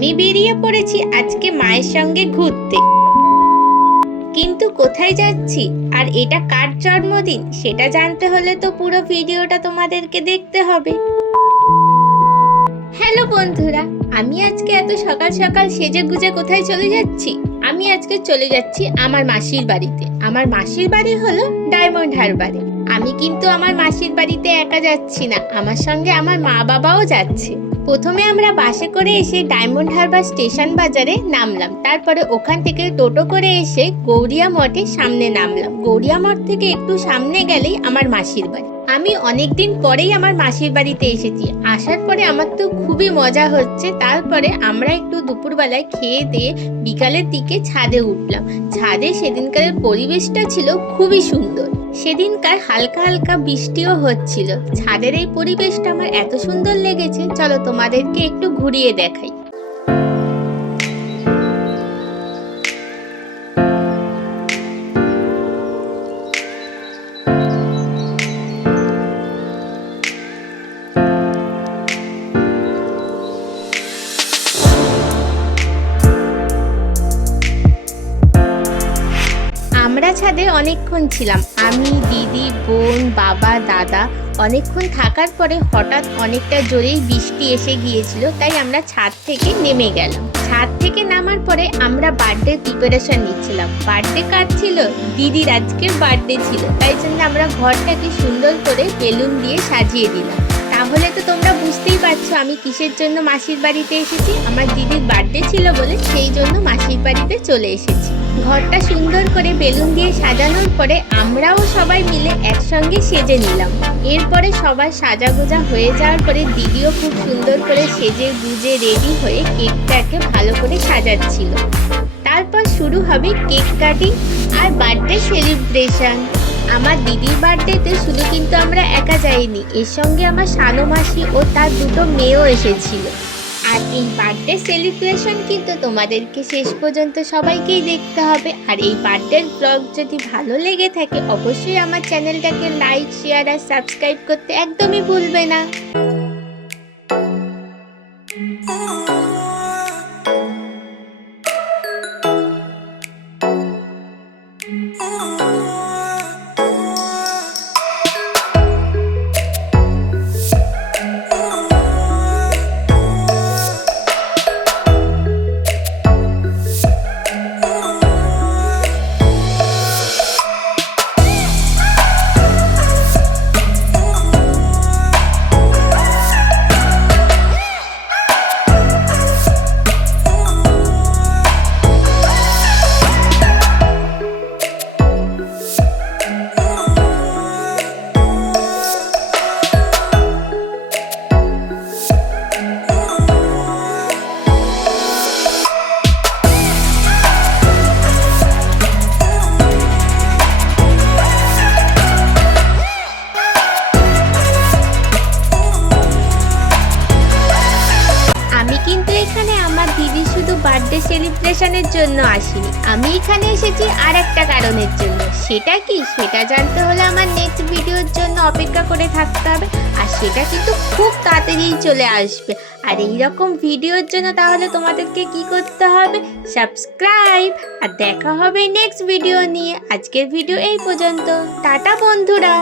আমি বেরিয়ে পড়েছি আজকে মায়ের সঙ্গে ঘুরতে। কিন্তু কোথায় যাচ্ছি? আর এটা কার জন্মদিন? সেটা জানতে হলে তো পুরো ভিডিওটা তোমাদেরকে দেখতে হবে। হ্যালো বন্ধুরা, আমি আজকে এত সকাল সকাল সেজে গুজে কোথায় চলে যাচ্ছি? আমি আজকে চলে যাচ্ছি আমার মাসির বাড়িতে। আমার মাসির বাড়ি হলো ডায়মন্ড হারবারে। আমি কিন্তু আমার মাসির বাড়িতে একা যাচ্ছি না, আমার সঙ্গে আমার মা বাবাও যাচ্ছে। প্রথমে আমরা বাসে করে এসে ডায়মন্ড হারবার স্টেশন বাজারে নামলাম। তারপরে ওখান থেকে টোটো করে এসে গৌরিয়া মঠের সামনে নামলাম। গৌরিয়া মঠ থেকে একটু সামনে গেলেই আমার মাসির বাড়ি। আমি অনেক দিন পরেই আমার মাসির বাড়িতে এসেছি। আসার পরে আমার তো খুবই মজা হচ্ছে। তারপরে আমরা একটু দুপুরবেলায় খেয়ে দিয়ে বিকালের দিকে ছাদে উঠলাম। ছাদে সেদিনকারের পরিবেশটা ছিল খুবই সুন্দর। সেদিনকার হালকা হালকা বৃষ্টিও হচ্ছিল। ছাদের এই পরিবেশটা আমার এত সুন্দর লেগেছে। চলো তোমাদেরকে একটু ঘুরিয়ে দেখাই। আমরা ছাদে অনেকক্ষণ ছিলাম। আমি, দিদি, বোন, বাবা, দাদা অনেকক্ষণ থাকার পরে হঠাৎ অনেকটা জোরেই বৃষ্টি এসে গিয়েছিল, তাই আমরা ছাদ থেকে নেমে গেলাম। ছাদ থেকে নামার পরে আমরা বার্থডে প্রিপারেশন নিচ্ছিলাম। বার্থডে কার ছিল, দিদির আজকের বার্থডে ছিল, তাই জন্য আমরা ঘরটাকে সুন্দর করে বেলুন দিয়ে সাজিয়ে দিলাম। তাহলে তো তোমরা বুঝতেই পারছ, আমি কিসের জন্য মাসির বাড়িতে এসেছি? আমার দিদির বার্থডে ছিল বলে সেই জন্য মাসির বাড়িতে চলে এসেছি। ঘরটা সুন্দর করে বেলুন দিয়ে সাজানোর পরে আমরাও সবাই মিলে একসঙ্গে সেজে নিলাম। এরপরে সবাই সাজাগোজা হয়ে যাওয়ার পরে দিদিও খুব সুন্দর করে সেজে গুজে রেডি হয়ে কেকটাকে ভালো করে সাজাচ্ছিল। তারপর শুরু হবে কেক কাটিং আর বার্থডে সেলিব্রেশন। আমার দিদির বার্থডেতে শুধু কিন্তু আমরা একা যাইনি, এর সঙ্গে আমার শালো মাসি ও তার দুটো মেয়েও এসেছিল। আর এই বার্থডে সেলিব্রেশন কিন্তু তোমাদেরকে শেষ পর্যন্ত সবাইকেই দেখতে হবে। আর এই বার্থডের ব্লগ যদি ভালো লেগে থাকে, অবশ্যই আমার চ্যানেলটাকে লাইক শেয়ার আর সাবস্ক্রাইব করতে একদমই ভুলবে না। আমি বার্থডে সেলিব্রেশনের জন্য আসিনি। আমি এখানে এসেছি আর একটা কারণের জন্য। সেটা কি? সেটা জানতে হলে আমার নেক্সট ভিডিওর জন্য অপেক্ষা করে থাকতে হবে। আর সেটা কিন্তু খুব তাড়াতাড়িই চলে আসবে। আর এই রকম ভিডিওর জন্য তাহলে তোমাদেরকে কি করতে হবে? সাবস্ক্রাইব আর দেখা হবে নেক্সট ভিডিও নিয়ে। আজকের ভিডিও এই পর্যন্ত। টাটা, বন্ধুরা!